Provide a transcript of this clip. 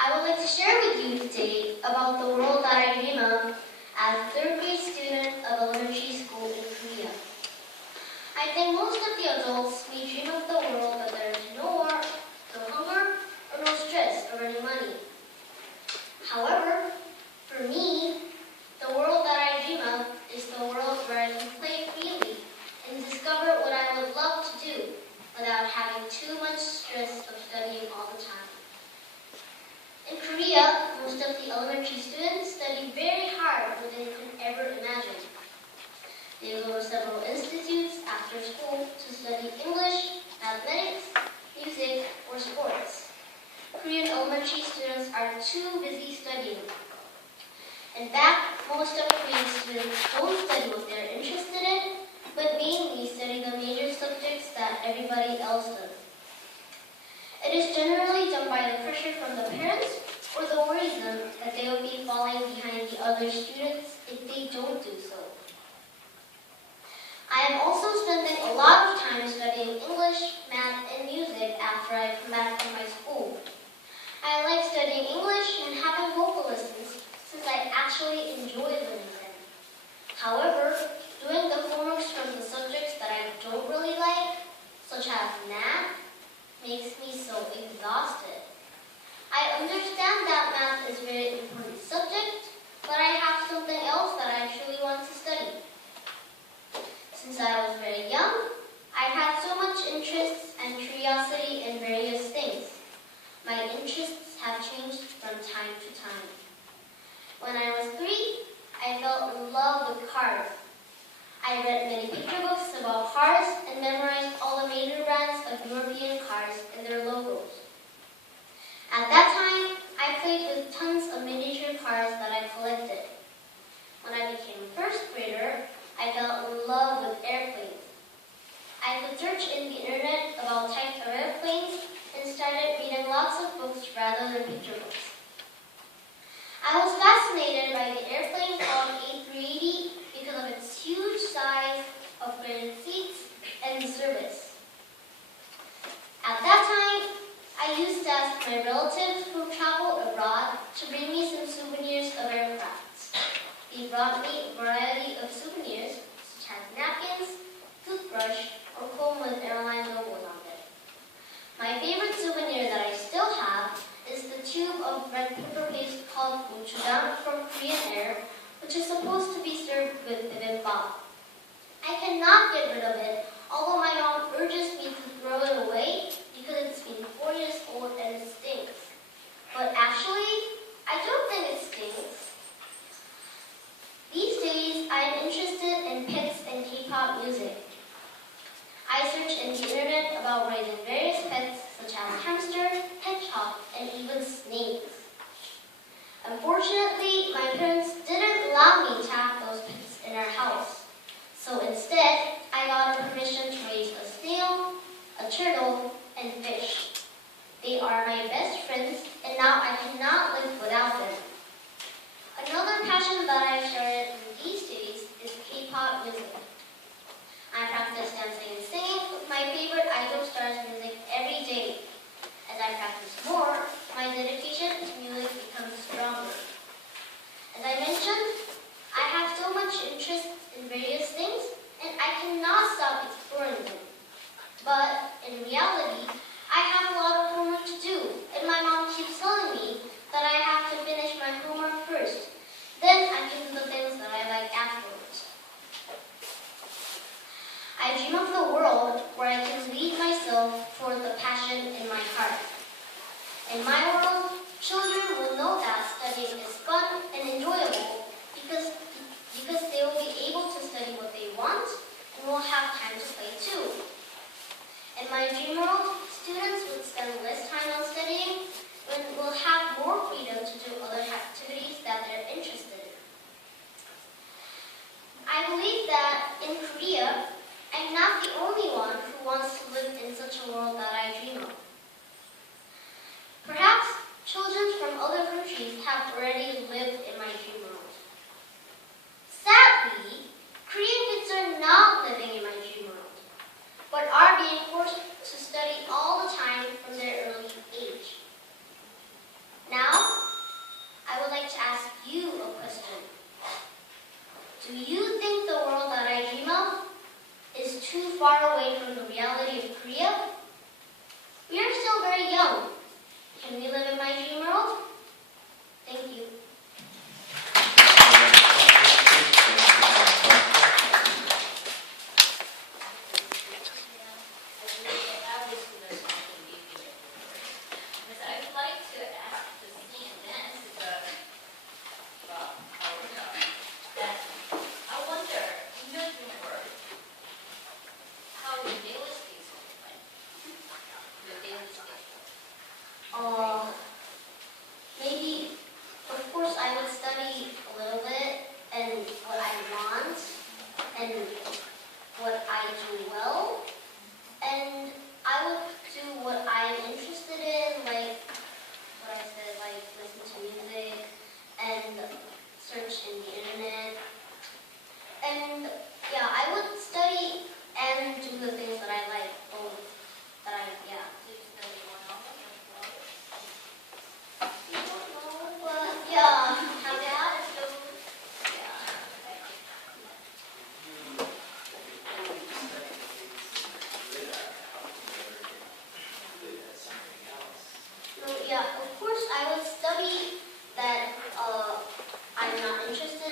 I would like to share with you today about the world that I dream of as a third grade student of elementary school in Korea. I think most of the adults may dream of the world that there is no war, no hunger, or no stress or any money. However, for me, the world that I dream of is the world where I can play freely and discover what I would love to do without having too much stress of studying all the time. In Korea, most of the elementary students study very hard more than you can ever imagine. They go to several institutes after school to study English, mathematics, music, or sports. Korean elementary students are too busy studying. In fact, most of Korean students don't study what they're interested in, but mainly study the major subjects that everybody else does. It is generally done by the pressure from the parents or the worrisome that they will be falling behind the other students if they don't do so. I am also spending a lot of time studying English, math, and music after I come back from my school. I like studying English and having vocal lessons since I actually enjoy learning them. However, doing the homeworks from the subjects that I don't really like, such as math, makes me so exhausted. I understand that math is a very important subject, but I have something else that I truly want to study. Since I was very young, I've had so much interest and curiosity in various things. My interests have changed from time to time. When I was 3, I fell in love with cars. I read many picture books about cars and memorized all the major brands of European cars and their logos. At that time, I played with tons of miniature cars that I collected. When I became a first grader, I fell in love with airplanes. I could search in the internet about types of airplanes and started reading lots of books rather than picture books. I was fascinated by the airplane called A380 because of its huge size, upgraded seats, and service. At that time, I used to ask my relatives who traveled abroad to bring me some souvenirs of aircrafts. They brought me a variety of souvenirs, such as napkins, toothbrush, or comb with airline logos on it. My favorite souvenir that I still have is the tube of red pepper paste called gochujang from Korean Air, which is supposed to be served with bibimbap. I cannot get rid of it, although my mom urges me to throw it away because it's been 4 years old and it stinks. But actually, I don't think it stinks. These days, I am interested in pets and K-pop music. I search in the internet about raising various pets such as hamster, hedgehog, and even snakes. Unfortunately, my parents didn't allow me to have those pets in our house. So instead, I got permission to raise a snail, a turtle, and fish. They are my best friends, and now I cannot live without them. Another passion that I've started in these days is K-pop music. I practice dancing and singing with my favorite idol stars' music every day. As I practice more, my dedication to music becomes stronger. As I mentioned, I have so much interest in various things, and I cannot stop exploring them. But in reality, I have a lot of homework to do, and my mom keeps telling me that I have to finish my homework first. Then I can do the things that I like afterwards. I dream of the world where I can lead myself toward the passion in my heart. In my world, children will know that studying is fun and enjoyable because they will be able to study what they want and will have time to play too. In my dream world, students would spend less time on studying and will have more freedom to do other activities that they're interested in. I believe that in Korea, I'm not the only one who wants to live in such a world that I dream of. Perhaps children from other countries have already lived in my dream world. Sadly, Korean kids are not living in my dream world, but are being forced to study all the time from their early age. Now, Do you think the world that I dream of is too far away from the reality of Korea? We are still very young. Can we live in my dream world? Thank you. Maybe, of course, I would study a little bit and what I want and what I do well. And I would do what I'm interested in, like what I said, like listen to music and search in the internet. And yeah, I would study and do the things that I like, both. That I, yeah. Do you study one of them? Yeah, how bad is those? Yeah. No, yeah, of course I would study that I'm not interested